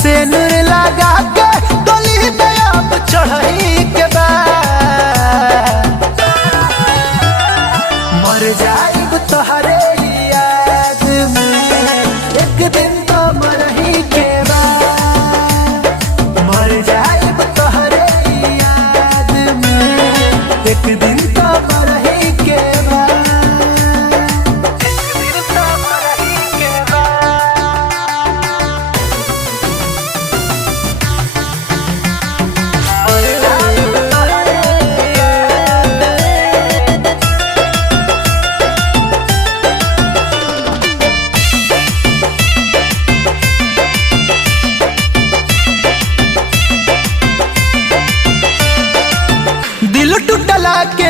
सेनुर लगा के डोली में अब चढ़ई के बाद मर जाइब तोहरे याद में एक दिन तो मरही के बाद मर जाइब तोहरे याद में एक दिन तो मरही के बाद एक दिन तो मरही के दिल टूटला के